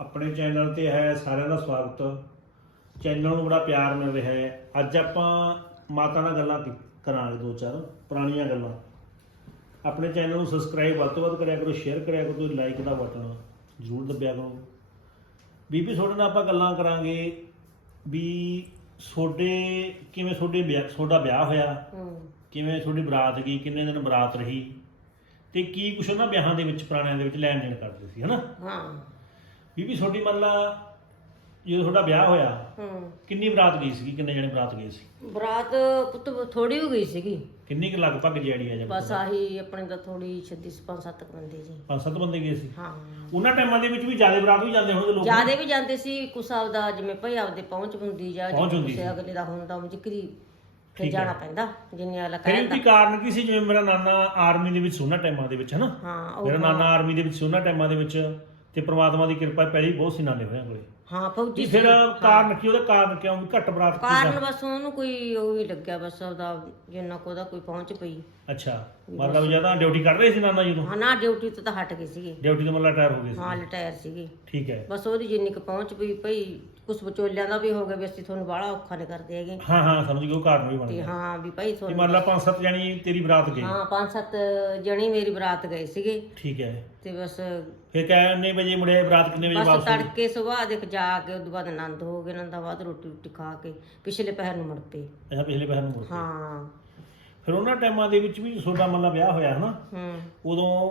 ਆਪਣੇ ਚੈਨਲ ਤੇ ਹੈ ਸਾਰਿਆਂ ਦਾ ਸਵਾਗਤ। ਚੈਨਲ ਨੂੰ ਬੜਾ ਪਿਆਰ ਮਿਲ ਰਿਹਾ ਹੈ। ਅੱਜ ਆਪਾਂ ਮਾਤਾ ਨਾਲ ਗੱਲਾਂ ਕਰਾਂਗੇ ਦੋ ਚਾਰ ਪੁਰਾਣੀਆਂ ਗੱਲਾਂ। ਆਪਣੇ ਚੈਨਲ ਨੂੰ ਸਬਸਕ੍ਰਾਈਬ ਵੱਧ ਤੋਂ ਵੱਧ ਕਰਿਆ ਕਰੋ ਸ਼ੇਅਰ ਕਰਿਆ ਕਰੋ ਤੇ ਲਾਈਕ ਦਾ ਬਟਨ ਜ਼ਰੂਰ ਦਬਿਆ ਕਰੋ। ਬੀਬੀ ਤੁਹਾਡੇ ਨਾਲ ਆਪਾਂ ਗੱਲਾਂ ਕਰਾਂਗੇ ਵੀ ਤੁਹਾਡੇ ਕਿਵੇਂ ਤੁਹਾਡੇ ਵਿਆਹ ਤੁਹਾਡਾ ਵਿਆਹ ਹੋਇਆ ਹੂੰ। ਕਿਵੇਂ ਤੁਹਾਡੀ ਬਰਾਤ ਗਈ ਕਿੰਨੇ ਦਿਨ ਬਰਾਤ ਰਹੀ? ਤੇ ਕੀ ਕੁਛ ਉਹਨਾਂ ਵਿਆਹਾਂ ਦੇ ਵਿੱਚ ਪੁਰਾਣਿਆਂ ਦੇ ਵਿੱਚ ਲੈਣ ਦੇਣ ਕਰਦੇ ਸੀ ਹਨਾ? ਹਾਂ। ਬੀਬੀ ਤੁਹਾਡੀ ਮੰਨ ਲਾ ਜਦੋਂ ਤੁਹਾਡਾ ਵਿਆਹ ਹੋਇਆ ਹੂੰ। ਕਿੰਨੀ ਬਰਾਤ ਗਈ ਸੀ ਕਿੰਨੇ ਜਣੇ ਬਰਾਤ ਗਏ ਸੀ? ਬਰਾਤ ਪੁੱਤ ਥੋੜੀ ਹੋ ਗਈ ਸੀਗੀ। ਕਿੰਨੀ ਕੁ ਲਗਭਗ ਜਿਹੜੀ ਆ ਜਾਂ ਬਸ ਆਹੀ ਆਪਣੇ ਦਾ ਥੋੜੀ 36 ਪੰਜ ਸੱਤ ਕੁ ਬੰਦੇ ਜੀ। ਪੰਜ ਸੱਤ ਬੰਦੇ ਗਏ ਸੀ? ਹਾਂ। ਉਹਨਾਂ ਟਾਈਮਾਂ ਦੇ ਵਿੱਚ ਵੀ ਜ਼ਿਆਦਾ ਬਰਾਤ ਵੀ ਜਾਂਦੇ ਹੋਣਗੇ ਲੋਕ। ਜਿਆਦੇ ਵੀ ਜਾਂਦੇ ਸੀ ਕੁਛ ਆਪਦਾ ਜਿਵੇਂ ਭਈ ਆਪਦੇ ਪਹੁੰਚ ਹੁੰਦੀ ਜਾਂ ਪਹੁੰਚ ਹੁੰਦੀ ਸੀ। ਅਗਲੇ ਦਾ ਹੁੰਦਾ ਉਹ ਜ਼ਿਕਰੀ ਫਿਰ। ਜਾਣਾ ਪੈਂਦਾ ਜਿੰਨੇ ਵਾਲਾ ਫਿਰ ਕਹਿੰਦਾ ਵੀ ਕਾਰਨ ਕੀ ਸੀ? ਜਿਵੇਂ ਮੇਰਾ ਨਾਨਾ ਆਰਮੀ ਦੇ ਵਿੱਚ ਸੀ ਉਹਨਾਂ ਟਾਈਮਾਂ ਦੇ ਵਿੱਚ ਹਨਾ? ਹਾਂ ਉਹ ਮੇਰਾ ਨਾਨਾ ਆਰਮੀ ਦੇ ਵਿੱਚ ਸੀ ਉਹਨਾਂ ਟਾਈਮਾਂ ਦੇ ਵਿੱਚ ਤੇ ਪ੍ਰਮਾਤਮਾ ਦੀ ਕਿਰਪਾ ਪਹਿਲੀ ਬਹੁਤ ਸੀ ਨਾਨੇ ਹੋਇਆਂ ਕੋਲੇ। ਹਾਂ ਫੌਜੀ ਫਿਰ ਕਾਰਨ ਕੀ ਉਹਦਾ ਕਾਰਨ ਕਿਉਂ? ਵੀ ਘੱਟ ਬਰਾਤ ਕਾਰਨ ਬਸ ਉਹਨੂੰ ਕੋਈ ਉਹ ਹੀ ਲੱਗਿਆ ਬਸ ਉਹਦਾ ਜਿੰਨਾ ਕੋ ਉਹਦਾ ਕੋਈ ਪਹੁੰਚ ਪਈ। ਅੱਛਾ ਮਤਲਬ ਜਦੋਂ ਡਿਊਟੀ ਕਰ ਰਹੇ ਸੀ ਨਾਨਾ ਜੀ ਨੂੰ ਹਾਂ ਨਾ ਡਿਊਟੀ ਤੋਂ ਤਾਂ ਹਟ ਗਈ ਸੀਗੀ। ਡਿਊਟੀ ਤੋਂ ਮਤਲਬ ਰਿਟਾਇਰ ਹੋ ਗਏ ਸੀ। ਹਾਂ ਰਿਟਾਇਰ ਸੀਗੀ। ਠੀਕ ਹੈ। ਬਸ ਉਹਦੀ ਜਿੰਨੀ ਕੁ ਪਹੁੰਚ ਪਈ ਭਈ ਕੁਛ ਵਿਚੋਲਿਆਂ ਦਾ ਵੀ ਹੋ ਗਿਆ ਵੀ ਅਸੀਂ ਤੁਹਾਨੂੰ ਬਾਹਲਾ ਔਖਾ ਨਹੀਂ ਕਰਦੇ ਹੈਗੇ। ਹਾਂ ਹਾਂ ਸਮਝ ਗਏ ਉਹ ਕਾਰਨ ਵੀ ਬਣ ਤੇ ਗਿਆ। ਹਾਂ ਵੀ ਭਾਈ ਤੁਹਾਨੂੰ ਮੰਨ ਲਾ ਪੰਜ ਸੱਤ ਜਣੀ ਤੇਰੀ ਬਰਾਤ ਗਈ। ਹਾਂ ਪੰਜ ਸੱਤ ਜਣੀ ਮੇਰੀ ਬਰਾਤ ਗਏ ਸੀਗੇ। ਠੀਕ ਹੈ। ਤੇ ਬਸ ਫਿਰ ਕਹਿ ਇੰਨੇ ਵਜੇ ਮੁੜਿਆ ਬਰਾਤ ਕਿੰਨੇ ਵਜੇ ਬਸ ਵਾਪਸ ਹੋਈ? ਤੜਕੇ ਸੁਬਾਹ ਦੇਖ ਜਾ ਕੇ ਉਦੋਂ ਬਾਅਦ ਆਨੰਦ ਹੋ ਗਏ ਆਨੰਦ ਬਾਅਦ ਰੋਟੀ ਰੋਟੀ ਖਾ ਕੇ ਪਿਛਲੇ ਪਹਿਰ ਨੂੰ ਮੁੜ ਪਏ। ਅੱਛਾ ਪਿਛਲੇ ਪਹਿਰ ਨੂੰ ਮੁੜ ਗਏ। ਹਾਂ। ਫਿਰ ਉਹਨਾਂ ਟਾਈਮਾਂ ਦੇ ਵਿੱਚ ਵੀ ਤੁਹਾਡਾ ਮੰਨ ਲਾ ਵਿਆਹ ਹੋਇਆ ਹਨਾ? ਹੂੰ। ਉਦੋਂ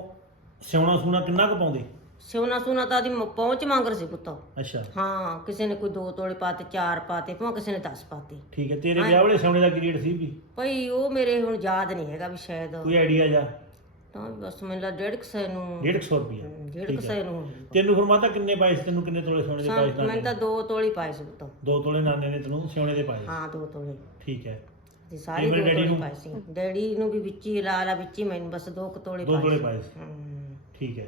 ਸਿਉਣਾ ਸੂਣਾ ਕਿੰਨਾ ਕੁ ਪਾਉਂਦੇ? ਸੋਨਾ ਸੋਨਾ ਤਾਂ ਦੀ ਪਹੁੰਚ ਮੰਗ ਰਹੀ ਸੀ ਪੁੱਤ। ਅੱਛਾ। ਹਾਂ ਕਿਸੇ ਨੇ ਕੋਈ ਦੋ ਤੋਲੇ ਪਾਤੇ ਚਾਰ ਪਾਤੇ ਭਾਵੇਂ ਕਿਸੇ ਨੇ 10 ਪਾਤੇ। ਠੀਕ ਹੈ ਤੇਰੇ ਵਿਆਹ ਵਾਲੇ ਸਿਉਣੇ ਦਾ ਕੀ ਰੇਟ ਸੀ ਵੀ? ਭਈ ਉਹ ਮੇਰੇ ਹੁਣ ਯਾਦ ਨਹੀਂ ਹੈਗਾ ਵੀ ਸ਼ਾਇਦ। ਕੋਈ ਆਈਡੀਆ ਜਾ? ਤਾਂ ਬਸ ਮੈਨੂੰ ਲੱਗਾ 150 ਨੂੰ। 150 ਰੁਪਏ ਡੇਢ ਕੁ ਸੌ ਨੂੰ ਹੋਊ। ਤੈਨੂੰ ਫਿਰ ਮਾਤਾ ਕਿੰਨੇ ਪਾਏ ਸੀ? ਤੈਨੂੰ ਕਿੰਨੇ ਤੋਲੇ ਸੋਨੇ ਦੇ ਪਾਏ ਸੀ? ਮੈਂ ਤਾਂ ਦੋ ਤੋਲੀ ਪਾਏ ਸੀ ਪੁੱਤ। ਦੋ ਤੋਲੇ ਨਾਨੇ ਨੇ ਤੈਨੂੰ ਸਿਉਣੇ ਦੇ ਪਾਏ। ਹਾਂ ਦੋ ਤੋਲੇ। ਠੀਕ ਹੈ। ਤੇ ਸਾਰੇ ਦੋ ਮੇਰੇ ਡੈਡੀ ਤੋਲੇ ਨੂੰ? ਪਾਏ ਸੀ। ਡੈਡੀ ਨੂੰ ਵੀ ਵਿੱਚ ਹੀ ਲਾ ਲਾ ਵਿੱਚ ਹੀ ਮੈਨੂੰ ਬਸ ਦੋ ਤੋਲੇ ਪਾਏ ਤੋਲੇ ਸੀ। ਪਾਏ ਸੀ। ਠੀਕ ਹੈ।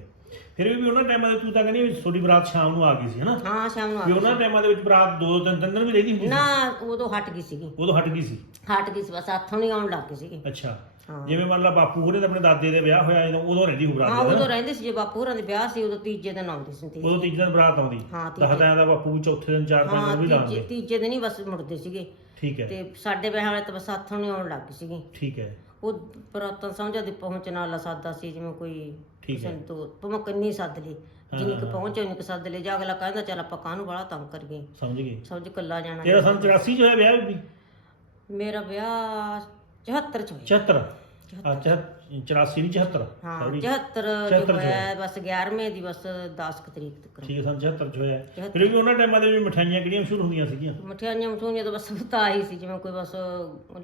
ਫਿਰ ਵੀ ਉਹਨਾਂ ਟਾਈਮਾਂ ਦੇ ਤੂੰ ਤਾਂ ਕਹਿੰਦੀ ਵੀ ਬਰਾਤ ਸ਼ਾਮ ਨੂੰ ਆ ਗਈ ਸੀ ਹਨਾ? ਹਾਂ ਸ਼ਾਮ ਨੂੰ ਆ ਵੀ ਉਹਨਾਂ ਟਾਈਮਾਂ ਦੇ ਵਿੱਚ ਬਰਾਤ ਦੋ ਤਿੰਨ ਤਿੰਨ ਦਿਨ ਵੀ ਰਹਿੰਦੀ ਹੁੰਦੀ ਸੀ? ਨਾ ਉਦੋਂ ਹਟ ਗਈ ਸੀਗੀ। ਉਦੋਂ ਹਟ ਗਈ ਸੀ? ਹਟ ਗਈ ਸੀ ਬਸ ਹੱਥੋਂ ਨਹੀਂ ਆਉਣ ਲੱਗ ਗਈ ਸੀਗੀ। ਅੱਛਾ। ਹਾਂ। ਜਿਵੇਂ ਮੰਨ ਲਾ ਬਾਪੂ ਹੋਰੇ ਤਾਂ ਆਪਣੇ ਦਾਦੇ ਦੇ ਵਿਆਹ ਹੋਇਆ ਜਦੋਂ ਉਦੋਂ ਰਹਿੰਦੀ ਹੋ ਹਾਂ ਬਰਾਤ ਉਦੋਂ ਰਹਿੰਦੇ ਸੀ ਜੇ ਬਾਪੂ ਹੋਰਾਂ ਦੇ ਵਿਆਹ ਸੀ ਉਦੋਂ ਤੀਜੇ ਦਿਨ ਆਉਂਦੇ ਸੀ ਤੀਜੇ ਉਦੋਂ ਤੀਜੇ ਦਿਨ ਬਰਾਤ ਆਉਂਦੀ। ਹਾਂ, ਤੀਜੇ- ਦੱਸਦਾ ਦਾ ਬਾਪੂ ਵੀ ਚੌਥੇ ਦਿਨ ਚਾਰ ਪੰਜ ਹਾਂ ਦਿਨ ਵੀ ਤੀਜੇ ਲਾਉਂਦੇ ਤੀਜੇ ਦਿਨ ਹੀ ਬਸ ਮੁੜਦੇ ਸੀਗੇ। ਠੀਕ ਹੈ। ਤੇ ਸਾਡੇ ਵਿਆਹ ਵਾਲੇ ਤਾਂ ਬਸ ਹੱਥੋਂ ਨਹੀਂ ਆਉਣ ਲੱਗ ਗਈ ਸੀਗੀ। ਠੀਕ ਹੈ। ਉਹ ਪੁਰਾਤਨ ਸਮਝਾ ਦੀ ਪਹੁੰਚਣ ਵਾਲਾ ਸਾਦਾ ਸੀ ਜਿਵੇਂ ਕੋਈ ਠੀਕ ਹੈ। ਨੂੰ ਤੋਂ ਭਾਵੇਂ ਕਿੰਨੀ ਸੱਦ ਲਈ ਜਿੰਨੀ ਕੁ। ਪਹੁੰਚ ਉਨੀ ਕੁ ਸੱਦ ਲਈ ਜਾਂ ਅਗਲਾ ਕਹਿੰਦਾ ਚੱਲ ਆਪਾਂ ਕਾਹਨੂੰ ਬੜਾ ਤੰਗ ਕਰੀਏ? ਸਮਝ ਗਏ। ਸਮਝ ਕੱਲਾ ਜਾਣਾ ਤੇਰਾ ਸੰਨ 84 ਚ ਹੋਇਆ ਵਿਆਹ ਵੀ? ਮੇਰਾ ਵਿਆਹ 74 ਚ ਹੋਇਆ। 76 ਆ 84 ਨਹੀਂ 74 ਹਾਂ Sorry, 74 74 ਜੋ ਹੋਇਆ ਬਸ 11ਵੇਂ ਦੀ ਬਸ 10 ਕੁ ਤਰੀਕ ਤੱਕ। ਠੀਕ ਹੈ ਸੰਨ 76 ਚ ਹੋਇਆ। 74 ਫਿਰ ਵੀ ਉਹਨਾਂ ਟਾਈਮਾਂ ਦੇ ਵਿੱਚ ਮਠਾਈਆਂ ਕਿਹੜੀਆਂ ਮਸ਼ਹੂਰ ਹੁੰਦੀਆਂ ਸੀਗੀਆਂ? ਮਠਿਆਈਆਂ ਮਠੂਈਆਂ ਤਾਂ ਬਸ ਪਤਾ ਹੀ ਸੀ ਜਿਵੇਂ ਕੋਈ ਬਸ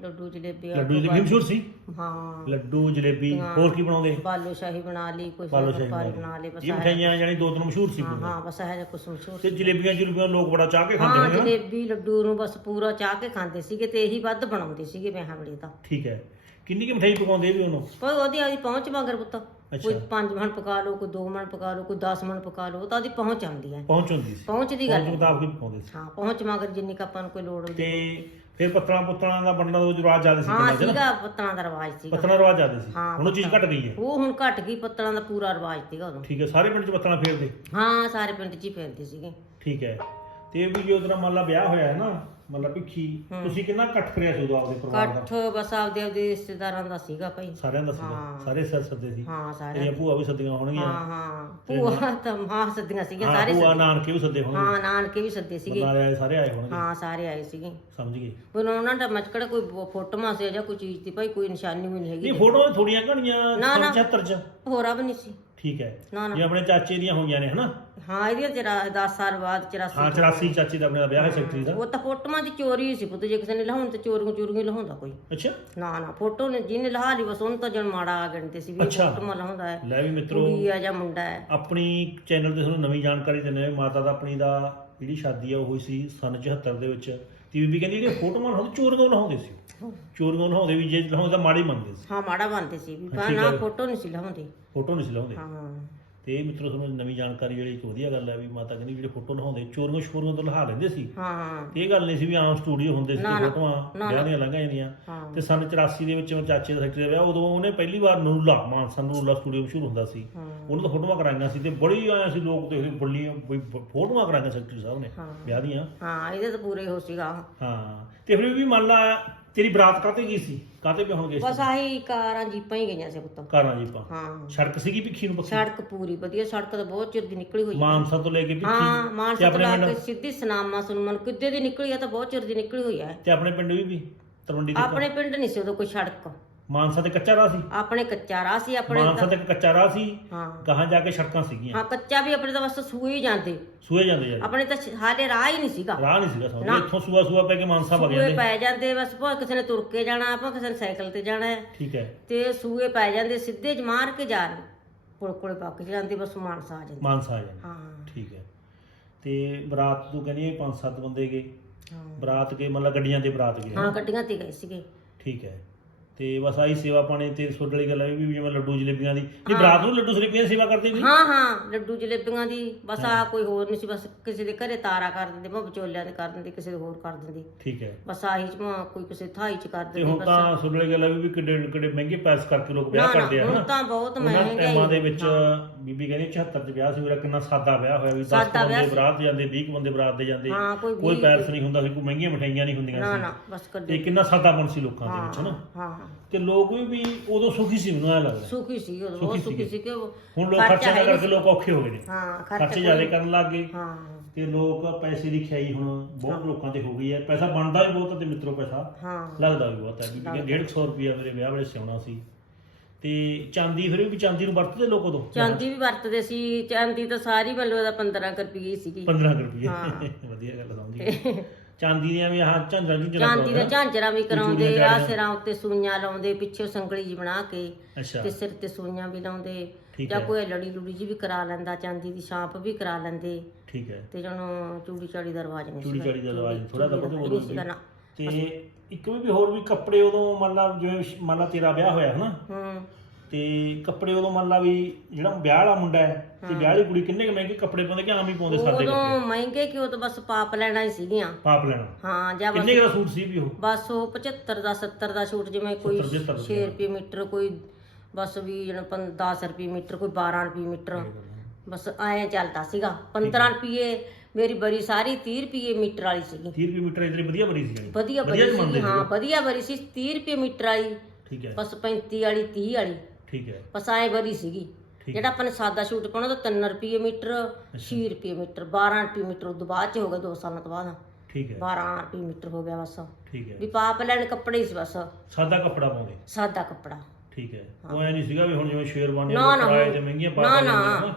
ਲੱਡੂ ਜਲੇਬੀ ਲੱਡੂ ਜਲੇਬੀ ਮਸ਼ਹੂਰ ਸੀ? ਹਾਂ। ਲੱਡੂ ਜਲੇਬੀ ਹਾਂ। ਹੋਰ ਕੀ ਬਣਾਉਂਦੇ? ਬਾਲੂ ਸ਼ਾਹੀ ਬਣਾ ਲਈ ਕੋਈ ਬਾਲੋ ਸ਼ਾਹੀ ਬਣਾ ਲਈ। ਬਸ ਇਹ ਮਠਾਈਆਂ ਜਾਨੀ ਦੋ ਤਿੰਨ ਮਸ਼ਹੂਰ ਸੀ ਹਾਂ ਹਾਂ ਬਸ ਇਹ ਜਿਹਾ ਕੁਛ ਮਸ਼ਹੂਰ ਤੇ ਜਲੇਬੀਆਂ ਜਲੂਬੀਆਂ ਲੋਕ ਬੜਾ ਚਾਹ ਕੇ ਖਾਂਦੇ ਹਾਂ ਨਾ। ਜਲੇਬੀ ਲੱਡੂ ਨੂੰ ਬਸ ਪੂਰਾ ਚਾਹ ਕੇ ਖਾਂਦੇ ਸੀਗੇ ਤੇ ਇਹੀ ਵੱਧ ਬਣਾਉਂਦੇ ਸੀਗੇ ਮੈਂ ਹਮਲੇ ਤਾਂ। ਠੀਕ ਹੈ। ਕਿੰਨੀ ਕਿ ਮਠਾਈ ਪਕਾਉਂਦੇ ਵੀ ਉਹਨੂੰ? ਪਰ ਉਹਦੀ ਆਦੀ ਪਹੁੰਚ ਮਗਰ ਪੁੱਤ। ਕੋਈ 5 ਮਣ ਪਕਾ ਲਓ ਕੋਈ 2 ਮਣ ਪਕਾ ਲਓ ਕੋਈ 10 ਮਣ ਪਕਾ ਲਓ ਉਹ ਤਾਂ ਉਹਦੀ ਪਹੁੰਚ ਆਉਂਦੀ ਹੈ। ਪਹੁੰਚ ਹੁੰਦੀ ਸੀ। ਪਹੁੰਚ ਦੀ ਪਹੁੰਚ ਗੱਲ ਹੈ। ਮੁਤਾਬਕ ਹੀ ਪਕਾਉਂਦੇ ਸੀ। ਹਾਂ ਪਹੁੰਚ ਮਗਰ ਜਿੰਨੀ ਕੁ ਆਪਾਂ ਨੂੰ ਕੋਈ ਲੋੜ ਹੁੰਦੀ ਤੇ ਫਿਰ ਪੱਤਰਾਂ ਪੁੱਤਰਾਂ ਦਾ ਦਾ ਉਹ ਰਿਵਾਜ ਜ਼ਿਆਦਾ ਸੀ ਹਾਂ ਸੀਗਾ ਪੱਤਲਾਂ ਦਾ ਰਿਵਾਜ ਸੀਗਾ। ਪੱਤਰਾਂ ਰਿਵਾਜ ਜ਼ਿਆਦਾ ਸੀ। ਹੁਣ ਉਹ ਚੀਜ਼ ਘਟ ਗਈ ਹੈ। ਉਹ ਹੁਣ ਘਟ ਗਈ ਪੱਤਲਾਂ ਦਾ ਪੂਰਾ ਰਿਵਾਜ ਸੀਗਾ ਉਦੋਂ। ਠੀਕ ਹੈ ਸਾਰੇ ਪਿੰਡ 'ਚ ਪੱਤਰਾਂ ਫੇਰਦੇ? ਹਾਂ ਸਾਰੇ ਪਿੰਡ 'ਚ ਹੀ ਫੈਲਦੇ ਸੀਗੇ। ਠੀਕ ਹੈ। ਇਹ ਵੀ ਜੋ ਤੇਰਾ ਮੰਨ ਲਾ ਵਿਆਹ ਹੋਇਆ ਹੈ ਨਾ ਮੰਨ ਲਾ ਭਿੱਖੀ ਤੁਸੀਂ ਕਿੰਨਾ ਇਕੱਠ ਕਰਿਆ ਸੀ ਉਦੋਂ ਆਪਦੇ ਪਰਿਵਾਰ ਦਾ? ਇਕੱਠ ਬਸ ਆਪਦੇ ਆਪਦੇ ਰਿਸ਼ਤੇਦਾਰਾਂ ਦਾ ਸੀਗਾ ਭਾਈ। ਸਾਰਿਆਂ ਦਾ ਸੀਗਾ? ਹਾਂ। ਸਾਰੇ ਸਿਰ ਸੱਦੇ ਸੀ? ਹਾਂ ਸਾਰੇ ਤੇਰੀਆਂ ਭੂਆ ਵੀ ਸੱਦੀਆਂ ਹੋਣਗੀਆਂ। ਹਾਂ ਹਾਂ। ਭੂਆ ਤਾਂ ਮਾਂ ਸੱਦੀਆਂ ਸੀਗੀਆਂ ਹਾਂ ਸਾਰੇ ਭੂਆ ਸੱਦੇ- ਨਾਨਕੇ ਵੀ ਸੱਦੇ ਹੋਣਗੇ। ਹਾਂ ਨਾਨਕੇ ਵੀ ਸੱਦੇ ਸੀਗੇ। ਨਾਲੇ ਆਏ ਸਾਰੇ ਆਏ ਹੋਣਗੇ। ਹਾਂ ਸਾਰੇ ਆਏ ਸੀਗੇ। ਸਮਝ ਗਏ। ਹੁਣ ਉਹਨਾਂ ਦਾ ਮਚਕੜਾ ਕੋਈ ਫੋਟੋਆਂ ਸੀ ਜਾਂ ਕੋਈ ਚੀਜ਼ ਦੀ ਭਾਈ ਕੋਈ ਨਿਸ਼ਾਨੀ ਵੀ ਨਹੀਂ ਇਹ ਹੈਗੀ ਫੋਟੋਆਂ ਥੋੜੀਆਂ ਘਣੀਆਂ ਨਾ, ਨਾ। 75 ਚ। ਹੋਰਾ ਵੀ ਨਹੀਂ ਸੀ। ਠੀਕ ਹੈ। ਨਾ ਨਾ। ਇਹ ਆਪਣੇ ਚਾਚੇ ਦੀਆਂ ਹੋਈਆਂ ਨੇ ਹਨਾ? ਹਾਂ ਇਹਦੀਆਂ ਤੇਰਾ 10 ਸਾਲ ਬਾਅਦ 84 ਹਾਂ 84 ਚਾਚੇ ਦਾ ਆਪਣੇ ਦਾ ਵਿਆਹ ਹੈ ਸੈਕਟਰੀ ਦਾ। ਉਹ ਤਾਂ ਫੋਟੋਆਂ ਦੀ ਚੋਰੀ ਸੀ ਪੁੱਤ ਜੇ ਕਿਸੇ ਨੇ ਲਹਾਉਣ ਤੇ ਚੋਰੀਆਂ ਚੋਰੀਆਂ ਲਹਾਉਂਦਾ ਕੋਈ। ਅੱਛਾ। ਨਾ ਨਾ ਫੋਟੋ ਨੇ ਜਿਹਨੇ ਲਹਾ ਲਈ ਬਸ ਉਹਨੂੰ ਤਾਂ ਜਨ ਮਾੜਾ ਆ ਗਣਦੇ ਸੀ ਵੀ ਅੱਛਾ। ਫੋਟੋਆਂ ਲਹਾਉਂਦਾ ਹੈ। ਲੈ ਵੀ ਮਿੱਤਰੋ ਕੁੜੀ ਆ ਜਾਂ ਮੁੰਡਾ ਹੈ। ਆਪਣੀ ਚੈਨਲ ਤੇ ਤੁਹਾਨੂੰ ਨਵੀਂ ਜਾਣਕਾਰੀ ਦਿੰਦੇ ਹਾਂ ਮਾਤਾ ਦਾ ਆਪਣੀ ਦਾ ਜਿਹੜੀ ਸ਼ਾਦੀ ਆ ਉਹ ਹੋਈ ਸੀ ਸਨ 74 ਦੇ ਵਿੱਚ। ਤੇ ਬੀਬੀ ਕਹਿੰਦੀ ਜਿਹੜੇ ਫੋਟੋਆਂ ਲਾਉਂਦੇ ਚੋਰੀਆਂ ਲਾਉਂਦੇ ਸੀ? ਚੋਰੀਆਂ ਲਾਉਂਦੇ ਵੀ ਜੇ ਲਾਉਂਦੇ ਤਾਂ ਮਾੜੀ ਮੰਨਦੇ ਸੀ। ਹਾਂ ਮਾੜਾ ਬਣਦੇ ਸੀ ਵੀ ਪਰ ਨਾ। ਫੋਟੋ ਨਹੀਂ ਸੀ ਲਹਾਉਂਦੇ ਫੋਟੋ ਨਹੀਂ ਸੀ ਲਾਉਂਦੇ। ਹਾਂ। ਤੇ ਇਹ ਮਿੱਤਰੋ ਤੁਹਾਨੂੰ ਨਵੀਂ ਜਾਣਕਾਰੀ ਜਿਹੜੀ ਇੱਕ ਵਧੀਆ ਗੱਲ ਹੈ ਵੀ ਮਾਤਾ ਕਹਿੰਦੀ ਜਿਹੜੇ ਫੋਟੋ ਲਾਉਂਦੇ ਚੋਰੀਆਂ ਸ਼ੋਰੀਆਂ ਤੋਂ ਲਹਾ ਲੈਂਦੇ ਸੀ। ਹਾਂ। ਤੇ ਇਹ ਗੱਲ ਨਹੀਂ ਸੀ ਵੀ ਆਮ ਸਟੂਡੀਓ ਹੁੰਦੇ ਸੀ। ਫੋਟੋਆਂ ਵਿਆਹ ਦੀਆਂ ਲੰਘਾਂ ਜਾਂਦੀਆਂ। ਤੇ ਸਨ 84 ਦੇ ਵਿੱਚ ਚਾਚੇ ਦਾ ਸੈਕਟਰੀ ਦਾ ਵਿਆਹ ਉਦੋਂ ਉਹਨੇ ਪਹਿਲੀ ਵਾਰ ਨੂਰੁੱਲਾ ਮਾਨਸਾ ਨੂਰੁੱਲਾ ਸਟੂਡੀਓ ਮਸ਼ਹੂਰ ਹੁੰਦਾ ਸੀ। ਉਹਨਾਂ ਤੋਂ ਫੋਟੋਆਂ ਕਰਾਈਆਂ ਸੀ ਤੇ ਬੜੀ ਆਇਆ ਸੀ ਲੋਕ ਦੇਖਦੇ ਬੜੀਆਂ ਬਈ ਬ- ਫੋਟੋਆਂ ਕਰਾਈਆਂ ਸੈਕਟਰੀ ਸਾਹਿਬ ਨੇ। ਵਿਆਹ ਦੀਆਂ। ਹਾਂ ਇਹਦੇ ਤਾਂ ਪੂਰੇ ਹੋ ਸੀਗਾ। ਹਾਂ। ਤੇ ਫਿਰ ਵੀ ਮੰਨ ਲਾ ਤੇਰੀ ਬਰਾਤ ਕਾਤੇ ਗਈ ਸੀ? ਕਾਤੇ ਵੀ ਹੁਣ ਗਏ ਬਸ ਆਹੀ ਕਾਰਾਂ ਜੀਪਾਂ ਹੀ ਗਈਆਂ ਸੀ ਪੁੱਤ। ਕਾਰਾਂ ਜੀ ਪਾ ਹਾਂ। ਸੜਕ ਸੀਗੀ ਭਿੱਖੀ ਨੂੰ ਪੱਕੀ ਸੜਕ ਪੂਰੀ ਵਧੀਆ ਸੜਕ ਤਾਂ ਬਹੁਤ ਚਿਰ ਦੀ ਨਿਕਲੀ ਹੋਈ ਹੈ। ਮਾਨਸਾ ਤੋਂ ਲੈ ਕੇ ਹਾਂ ਭਿੱਖੀ ਮਾਨਸਾ ਤੋਂ ਆਪਣੇ ਲਾ ਪਿੰਡ ਕੇ ਸਿੱਧੀ ਸਨਾਮਾ ਸੁਨਮਨ ਕਿੱਦੇ ਦੀ ਨਿਕਲੀ ਆ ਤਾਂ ਬਹੁਤ ਚਿਰ ਦੀ ਨਿਕਲੀ ਹੋਈ ਹੈ। ਤੇ ਆਪਣੇ ਪਿੰਡ ਵੀ ਵੀ ਤਲਵੰਡੀ ਦੇ ਆਪਣੇ ਪਿੰਡ ਨਹੀਂ ਸੀ ਉਦੋਂ ਕੋਈ ਸੜਕ। ਮਾਨਸਾ ਤੇ ਕੱਚਾ ਰਾਹ ਸੀ? ਆਪਣੇ ਕੱਚਾ ਰਾਹ ਸੀ ਆਪਣੇ ਮਾਨਸਾ ਤਾਂ- ਤੇ ਇੱਕ ਕੱਚਾ ਰਾਹ ਸੀ ਹਾਂ। ਕਹਾਂ ਜਾ ਕੇ ਸੜਕਾਂ ਸੀਗੀਆਂ। ਹਾਂ ਕੱਚਾ ਵੀ ਆਪਣੇ ਤਾਂ ਬਸ ਸੂਏ ਹੀ ਜਾਂਦੇ। ਸੂਏ ਜਾਂਦੇ ਜਾਂਦੇ ਆਪਣੇ ਤਾਂ ਹਾਲੇ ਰਾਹ ਹੀ ਨਹੀਂ ਸੀਗਾ। ਰਾਹ ਨਹੀਂ ਸੀਗਾ ਸਮਝ। ਨਾ। ਇੱਥੋਂ ਸੂਆ ਸੂਆ ਪੈ ਕੇ ਮਾਨਸਾ ਵਗ ਸੂਏ ਜਾਂਦੇ। ਪੈ ਜਾਂਦੇ ਬਸ ਭਾਵੇਂ ਕਿਸੇ ਨੇ ਤੁਰ ਕੇ ਜਾਣਾ ਭਾਵੇਂ ਕਿਸੇ ਨੇ ਸਾਈਕਲ ਤੇ ਜਾਣਾ। ਹੈ ਠੀਕ ਹੈ। ਤੇ ਸੂਏ ਪੈ ਜਾਂਦੇ ਸਿੱਧੇ ਜ ਮਾਰ ਕੇ ਜਾਣ ਕੋਲ ਕੋਲੇ ਪੱਕ ਜਾਂਦੇ ਬਸ ਮਾਨਸਾ ਆ ਜਾਂਦੇ। ਮਾਨਸਾ ਆ ਜਾਂਦੇ। ਹਾਂ। ਠੀਕ ਹੈ। ਤੇ ਬਰਾਤ ਤੂੰ ਕਹਿੰਦੀ ਇਹ ਪੰਜ ਸੱਤ ਬੰਦੇ ਗਏ। ਹਾਂ। ਬਰਾਤ ਕੇ ਮਤਲਬ ਗੱਡੀਆਂ ਤੇ ਬਰਾਤ ਗਏ। ਹਾਂ ਗੱਡੀਆਂ ਤੇ ਗਏ ਸੀਗੇ। ਠੀਕ ਹੈ। ਤੇ ਬਸ ਆਹੀ ਸੇਵਾ ਪਾਣੀ ਤੇ ਸੁੱਡ ਵਾਲੀ ਗੱਲ ਹੈ ਵੀ ਜਿਵੇਂ ਲੱਡੂ ਜਲੇਬੀਆਂ ਦੀ। ਨਹੀਂ ਬਰਾਤ ਨੂੰ ਲੱਡੂ ਜਲੇਬੀਆਂ ਦੀ ਸੇਵਾ ਕਰਦੇ ਵੀ ਹਾਂ ਹਾਂ ਲੱਡੂ ਜਲੇਬੀਆਂ ਦੀ। ਬਸ ਆ ਕੋਈ ਹੋਰ ਨਹੀਂ ਸੀ ਬਸ ਕਿਸੇ ਦੇ ਘਰੇ ਤਾਰਾ ਕਰ ਦਿੰਦੇ ਭਾਵੇਂ ਵਿਚੋਲਿਆਂ ਦੇ ਕਰ ਦਿੰਦੇ ਕਿਸੇ ਦੇ ਹੋਰ ਕਰ ਦਿੰਦੇ। ਠੀਕ ਹੈ। ਬਸ ਆਹੀ ਚ ਭਾਵੇਂ ਕੋਈ ਕਿਸੇ ਥਾਈ ਚ ਕਰ ਤੇ ਦਿੰਦੇ ਹੁਣ ਬਸ। ਤਾਂ ਸੁੱਡ ਵਾਲੀ ਗੱਲ ਹੈ ਵੀ ਕਿੱਡੇ ਕਿੱਡੇ ਮਹਿੰਗੇ ਪੈਸ ਕਰਕੇ ਲੋਕ ਵਿਆਹ ਨਾ ਕਰਦੇ ਆ ਨਾ ਹੁਣ ਤਾਂ ਬਹੁਤ ਉਹਨਾਂ ਮਹਿੰਗੇ ਟਾਈਮਾਂ ਦੇ ਵਿੱਚ ਬੀਬੀ ਕਹਿੰਦੀ 74 ਚ ਵਿਆਹ ਸੀ ਮੇਰਾ ਕਿੰਨਾ ਸਾਦਾ ਵਿਆਹ ਹੋਇਆ ਵੀ 10 ਸਾਦਾ ਵਿਆਹ ਬੰਦੇ ਸੀ। ਬਰਾਤ ਦੇ ਜਾਂਦੇ 20 ਬੰਦੇ ਬਰਾਤ ਦੇ ਜਾਂਦੇ ਹਾਂ ਕੋਈ ਕੋਈ ਵੀ ਪੈਰਸ ਨਹੀਂ ਹੁੰਦਾ ਸੀ ਕੋਈ ਮਹਿੰਗੀਆਂ ਮਠਿਆਈਆਂ ਨਹੀਂ ਹੁੰਦੀਆਂ ਨਾ ਸੀ। ਨਾ ਬਸ ਤੇ ਕੱਢੇ। ਕਿੰਨਾ ਸਾਦਾਪਣ ਸੀ ਲੋਕਾਂ ਦੇ ਵਿੱਚ ਹਾਂ ਹਨਾ? ਹਾਂ। ਤੇ ਲੋਕ ਵੀ ਵੀ ਉਦੋਂ ਸੁਖੀ ਸੀ ਮੈਨੂੰ ਐ ਲੱਗਦਾ। ਸੁਖੀ ਸੀ ਉਹ ਸੁਖੀ ਬਹੁਤ ਸੁਖੀ ਸੀਗੇ। ਸੀ ਕਿ ਉਹ ਹੁਣ ਲੋਕ ਖਰਚਾ ਖਰਚਾ ਹੈ ਕਰਕੇ ਲੋਕ ਔਖੇ ਹੋ ਗਏ ਨੇ। ਹਾਂ ਖਰਚੇ ਖਰਚਾ ਜ਼ਿਆਦਾ ਕੋਈ- ਕਰਨ ਲੱਗ ਗਏ। ਹਾਂ। ਤੇ ਲੋਕ ਪੈਸੇ ਦੀ ਖਿਆਈ ਹੁਣ ਬਹੁਤ ਲੋਕਾਂ ਤੇ ਹੋ ਗਈ ਹੈ। ਪੈਸਾ ਬਣਦਾ ਵੀ ਬਹੁਤ ਹੈ ਤੇ ਮਿੱਤਰੋ ਪੈਸਾ ਹਾਂ। ਲੱਗਦਾ ਵੀ ਬਹੁਤ ਹੈ। ਵੀ ਕਿ 150 ਰੁਪਿਆ ਮੇਰੇ ਵਿਆਹ ਵੇਲੇ ਸਿਉਣਾ ਸੀ। ਤੇ ਚਾਂਦੀ ਫਿਰ ਵੀ ਚਾਂਦੀ ਨੂੰ ਵਰਤਦੇ ਲੋਕ ਉਦੋਂ? ਚਾਂਦੀ ਵੀ ਵਰਤਦੇ ਸੀ। ਚਾਂਦੀ ਤਾਂ ਸਾਰੀ ਮਤਲਬ ਦਾ 15 ਕੁ ਰੁਪਏ ਸੀਗੀ। 15 ਰੁਪਏ ਹਾਂ। ਵਧੀਆ ਗੱਲ ਸਮਝੀ। ਚਾਂਦੀ ਦੀਆਂ ਵੀ ਹਾਂ ਝਾਂਜਰਾਂ ਝੁੰਜਰਾਂ ਚਾਂਦੀ ਦੇ ਝਾਂਜਰਾਂ ਵੀ ਕਰਾਉਂਦੇ ਆ। ਸਿਰਾਂ ਉੱਤੇ ਸੂਈਆਂ ਲਾਉਂਦੇ ਪਿੱਛੇ ਸੰਗਲੀ ਜੀ ਬਣਾ ਕੇ ਅੱਛਾ। ਤੇ ਸਿਰ ਤੇ ਸੂਈਆਂ ਵੀ ਲਾਉਂਦੇ ਠੀਕ ਜਾਂ ਹੈ। ਕੋਈ ਲੜੀ ਲੁੜੀ ਜੀ ਵੀ ਕਰਾ ਲੈਂਦਾ ਚਾਂਦੀ ਦੀ ਛਾਂਪ ਵੀ ਕਰਾ ਲੈਂਦੇ। ਠੀਕ ਹੈ। ਤੇ ਜਦੋਂ ਚੂੜੀ ਚਾੜੀ ਦਾ ਰਿਵਾਜ ਨਹੀਂ ਚੂੜੀ ਚਾੜੀ ਦਾ ਰਿਵਾਜ ਤਾਂ ਚੂੜੀ ਦਾ ਉਦੋਂ ਨਹੀਂ ਸੀਗਾ ਨਾ। ਤੇ ਇੱਕ ਵੀ ਵੀ ਹੋਰ ਵੀ ਕੱਪੜੇ ਉਦੋਂ ਮੰਨ ਲਾ ਜਿਵੇਂ ਮੰਨ ਲਾ ਤੇਰਾ ਵਿਆਹ ਹੋਇਆ ਹਨਾ? ਹੂੰ। ਤੇ ਕੱਪੜੇ ਉਦੋਂ ਮੰਨ ਲਾ ਵੀ ਜਿਹੜਾ ਵਿਆਹ ਵਾਲਾ ਮੁੰਡਾ ਹੈ ਤੇ ਵਿਆਹ ਵਾਲੀ ਕੁੜੀ ਕਿੰਨੇ ਕੁ ਮਹਿੰਗੇ ਕੱਪੜੇ ਪਾਉਂਦੇ ਕਿ ਆਮ ਹੀ ਪਾਉਂਦੇ ਸਾਦੇ ਉਦੋਂ ਮਹਿੰਗੇ ਕਿਉਂ ਤਾਂ ਬਸ ਪਾਪ ਲੈਣਾ ਹੀ ਸੀਗੀਆਂ। ਪਾਪ ਲੈਣਾ। ਹਾਂ ਜਾਂ ਬਸ ਕਿੰਨੇ ਕੁ ਦਾ ਸੂਟ ਸੀ ਵੀ ਉਹ? ਬਸ ਉਹ 75 ਦਾ 70 ਦਾ ਸ਼ੂਟ ਜਿਵੇਂ ਕੋਈ 70 75 6 ਰੁਪਏ ਮੀਟਰ ਕੋਈ ਬਸ ਵੀ ਜਿਹੜਾ 10 ਰੁਪਏ ਮੀਟਰ ਕੋਈ 12 ਰੁਪਏ ਮੀਟਰ। ਬਸ ਐਂ ਚੱਲਦਾ ਸੀਗਾ। 15 ਰੁਪਏ ਮੇਰੀ ਬਰੀ ਸਾਰੀ 30 ਰੁਪਏ ਮੀਟਰ ਵਾਲੀ ਸੀਗੀ। 30 ਰੁਪਏ ਮੀਟਰ ਇਧਰ ਵਧੀਆ ਬਣੀ ਸੀ ਜਾਣੀ ਵਧੀਆ ਬਰੀ ਹਾਂ। ਵਧੀਆ ਬਰੀ ਸੀ 30 ਰੁਪਏ ਮੀਟਰ ਵਾਲੀ। ਠੀਕ ਹੈ। ਬਸ 35 ਵਾਲੀ 30 ਵਾਲੀ। ਠੀਕ ਹੈ। ਐਂ ਬਰੀ ਸੀਗੀ। ਠੀਕ ਜਿਹੜਾ ਆਪਾਂ ਨੇ ਸਾਦਾ ਸ਼ੂਟ ਪਾਉਣਾ ਤਾਂ 3 ਰੁਪਏ ਮੀਟਰ 6 ਰੁਪਏ ਮੀਟਰ 12 ਰੁਪਏ ਮੀਟਰ ਉਦੋਂ ਬਾਅਦ ਚ ਹੋ ਗਿਆ 2 ਸਾਲਾਂ ਤੋਂ ਬਾਅਦ। ਠੀਕ ਹੈ। 12 ਰੁਪਏ ਮੀਟਰ ਹੋ ਗਿਆ ਬਸ। ਠੀਕ ਹੈ। ਵੀ ਪਾਪ ਲੈਣ ਕੱਪੜੇ ਹੀ ਸੀ ਬਸ। ਸਾਦਾ ਕੱਪੜਾ ਪਾਉਂਦੇ? ਸਾਦਾ ਕੱਪੜਾ। ਠੀਕ ਹੈ। ਉਹ ਐ ਨਹੀਂ ਸੀਗਾ ਵੀ ਹੁਣ ਜਿਵੇਂ ਸ਼ੇਰਵਾਨੀ ਨਾ, ਨਾ, ਕਿਰਾਏ ਤੇ ਮਹਿੰਗੀਆਂ ਪਾ ਨਾ, ਨਾ। ਲੈਂਦੇ ਨੇ।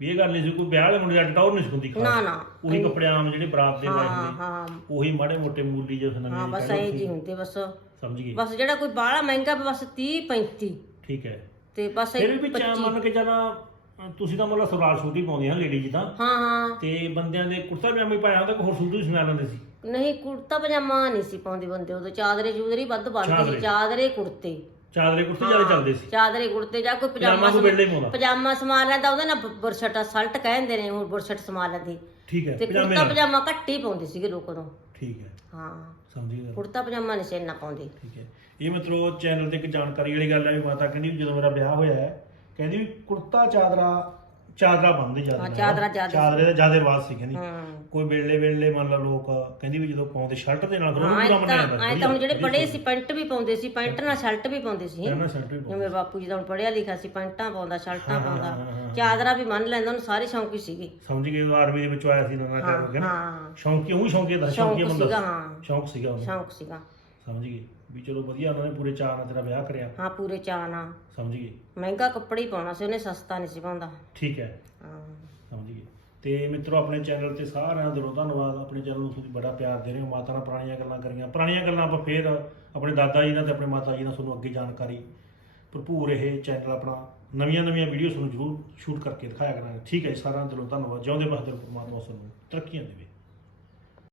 ਵੀ ਇਹ ਗੱਲ ਨਹੀਂ ਸੀ ਕੋਈ ਵਿਆਹ ਵਾਲੇ ਮੁੰਡੇ ਦਾ ਟਟੌਰ ਨਹੀਂ ਸੀ ਹੁੰਦੀ ਖਾਸ। ਨਾ ਨਾ। ਉਹੀ ਕੱਪੜੇ ਆਮ ਜਿਹੜੇ ਬਰਾਤ ਦੇ ਹਾਂ ਹੁੰਦੇ। ਹਾਂ। ਉਹੀ ਮਾੜੇ ਮੋਟੇ ਮੂਲੀ ਜਿਹੇ ਹਾਂ ਨਵੇਂ ਬਸ ਐਂ ਜੀ ਹੁੰਦੇ ਬਸ। ਸਮਝ ਗਏ ਬਸ ਜਿਹੜਾ ਕੋਈ ਬਾਹਲਾ ਮਹਿੰਗਾ ਵੀ ਬਸ 30 35 ਠੀਕ ਹੈ। ਤੇ ਬਸ ਫਿਰ ਵੀ 25 ਚਾ ਮੰਨ ਕੇ ਅ, ਤੁਸੀਂ ਤਾਂ ਮਤਲਬ ਸਲਵਾਰ ਸੂਟ ਹੀ ਪਾਉਂਦੇ ਆ ਲੇਡੀਜ਼ ਤਾਂ। ਹਾਂ ਹਾਂ। ਤੇ ਬੰਦਿਆਂ ਦੇ ਕੁੜਤਾ ਪਜਾਮਾ ਹੀ ਪਾਇਆ ਹੁੰਦਾ ਕਿ ਹੋਰ ਸੂਟ ਵੀ ਸਮਾ ਲੈਂਦੇ ਸੀ। ਨਹੀਂ ਕੁੜਤਾ ਪਜਾਮਾ ਨਹੀਂ ਸੀ ਪਾਉਂਦੇ ਬੰਦੇ ਉਦੋਂ। ਚਾਦਰੇ ਚੂਦਰੇ ਹੀ ਵੱਧ ਬੰਨਦੇ ਚਾਦਰੇ। ਸੀ। ਚਾਦਰੇ। ਕੁੜਤੇ। ਚਾਦਰੇ ਕੁੜਤੇ ਜ਼ਿਆਦਾ ਚੱਲਦੇ ਸੀ। ਚਾਦਰੇ ਕੁੜਤੇ ਜਾਂ ਕੋਈ ਪਜਾਮਾ ਪਜਾਮਾ ਸਮਾ- ਪਜਾਮਾ ਲੈਂਦਾ ਉਹਦੇ ਨਾਲ ਬ- ਬੁਰਸ਼ਟ ਸਲਟ ਕਹਿੰਦੇ ਨੇ ਹੁਣ ਬੁਰਸ਼ਟ ਸਮਾ ਲੈਂਦੇ। ਠੀਕ ਹੈ ਤੇ ਪਜਾਮੇ ਕੁੜਤਾ ਨਾਲ। ਪਜਾਮਾ ਘੱਟ ਹੀ ਪਾਉਂਦੇ ਸੀਗੇ ਲੋਕ ਉਦੋਂ। ਠੀਕ ਹੈ। ਹਾਂ। ਸਮਝੀ ਗੱਲ। ਕੁੜਤਾ ਪਜਾਮਾ ਨਹੀਂ ਸੀ ਇੰਨਾ ਪਾਉਂਦੇ। ਠੀਕ ਹੈ। ਇਹ ਮਿੱਤਰੋ ਚੈਨਲ ਤੇ ਇੱਕ ਜਾਣਕਾਰੀ ਵਾਲੀ ਗੱਲ ਹੈ ਵੀ ਮਾਤਾ ਕਹਿੰਦੀ ਵੀ ਜਦੋਂ ਮੇਰਾ ਵਿਆਹ ਹੋਇਆ ਹੈ ਕਹਿੰਦੀ ਵੀ ਕੁੜਤਾ ਚਾਦਰਾ ਚਾਦਰਾ ਬੰਨਦੇ ਜ਼ਿਆਦਾ ਹਾਂ, ਚਾਦਰਾ ਜ਼ਿਆਦਾ ਚਾਦਰੇ ਦਾ ਜ਼ਿਆਦਾ ਰਿਵਾਜ ਸੀ ਕਹਿੰਦੀ। ਹੂੰ। ਕੋਈ ਵੇਲੇ ਵੇਲੇ ਮੰਨ ਲਾ ਲੋਕ ਕਹਿੰਦੀ ਵੀ ਜਦੋਂ ਪਾਉਂਦੇ ਸ਼ਰਟ ਦੇ ਨਾਲ ਫਿਰ ਹਾਂ ਉਹਨੂੰ ਐਂ ਪੂਰਾ ਮੰਨਿਆ ਤਾਂ ਜਾਂਦਾ ਐਂ ਤਾਂ ਹੁਣ ਜਿਹੜੇ ਪੜ੍ਹੇ ਸੀ ਪੈਂਟ ਵੀ ਪਾਉਂਦੇ ਸੀ ਪੈਂਟ ਨਾਲ ਸ਼ਰਟ ਵੀ ਪਾਉਂਦੇ ਸੀ। ਪਹਿਲਾਂ ਸ਼ਰਟ ਵੀ ਜਿਵੇਂ ਬਾਪੂ ਜੀ ਦਾ ਹੁਣ ਪੜ੍ਹਿਆ ਲਿਖਿਆ ਸੀ ਪੈਂਟਾਂ ਪਾਉਂਦਾ ਸ਼ਰਟਾਂ ਹਾਂ, ਪਾਉਂਦਾ। ਹਾਂ, ਹਾਂ। ਚਾਦਰਾ ਵੀ ਮੰਨ ਲੈਂਦਾ ਉਹਨੂੰ ਸਾਰੇ ਸ਼ੌਂਕੀ ਸੀਗੇ। ਸਮਝ ਗਏ ਉਹ ਆਰਮੀ ਦੇ ਵਿੱਚੋਂ ਆਇਆ ਸੀ ਨਵਾਂ ਚਾਰ ਹੋ ਨਾ ਹਾਂ। ਸ਼ੌਂਕੀ ਉਹ ਸ਼ੌਂਕੀ ਦਾ ਸ਼ੌਂਕ ਸ਼ੌਂਕੀ ਬੰਦਾ ਸੀਗਾ। ਹਾਂ। ਸ਼ੌਂਕ ਸੀਗਾ ਉਹਨੂੰ। ਸ਼ੌਂਕ ਸੀਗਾ। ਸਮਝ ਗਏ। ਵੀ ਚਲੋ ਵਧੀਆ ਉਹਨਾਂ ਨੇ ਪੂਰੇ ਚਾਅ ਨਾਲ ਤੇਰਾ ਵਿਆਹ ਕਰਿਆ। ਹਾਂ ਪੂਰੇ ਚਾਅ ਨਾਲ। ਸਮਝ ਗਏ? ਮਹਿੰਗਾ ਕੱਪੜਾ ਹੀ ਪਾਉਣਾ ਸੀ ਉਹਨੇ ਸਸਤਾ ਨਹੀਂ ਸੀ ਪਾਉਂਦਾ। ਠੀਕ ਹੈ। ਹਾਂ। ਸਮਝ ਗਏ। ਤੇ ਮਿੱਤਰੋ ਆਪਣੇ ਚੈਨਲ ਤੇ ਸਾਰਿਆਂ ਦਾ ਦਿਲੋਂ ਧੰਨਵਾਦ। ਆਪਣੇ ਚੈਨਲ ਨੂੰ ਤੁਸੀਂ ਬੜਾ ਪਿਆਰ ਦੇ ਰਹੇ ਹੋ। ਮਾਤਾ ਨਾਲ ਪੁਰਾਣੀਆਂ ਗੱਲਾਂ ਕਰੀਆਂ। ਪੁਰਾਣੀਆਂ ਗੱਲਾਂ ਆਪਾਂ ਫੇਰ ਆਪਣੇ ਦਾਦਾ ਜੀ ਨਾਲ ਤੇ ਆਪਣੇ ਮਾਤਾ ਜੀ ਨਾਲ ਤੁਹਾਨੂੰ ਅੱਗੇ ਜਾਣਕਾਰੀ ਭਰਪੂਰ ਇਹ ਚੈਨਲ ਆਪਣਾ ਨਵੀਆਂ ਨਵੀਆਂ ਵੀਡੀਓ ਤੁਹਾਨੂੰ ਜ਼ਰੂਰ ਸ਼ੂਟ ਕਰਕੇ ਦਿਖਾਇਆ ਕਰਾਂਗੇ। ਠੀਕ ਹੈ ਜੀ, ਸਾਰਿਆਂ ਦਾ ਦਿਲੋਂ ਧੰਨਵਾਦ। ਜਿਉਂਦੇ ਬਹਾਦਰ ਪਰਮਾਤਮਾ ਤੁਹਾਨੂੰ ਤਰੱਕੀਆਂ ਦੇਵੇ।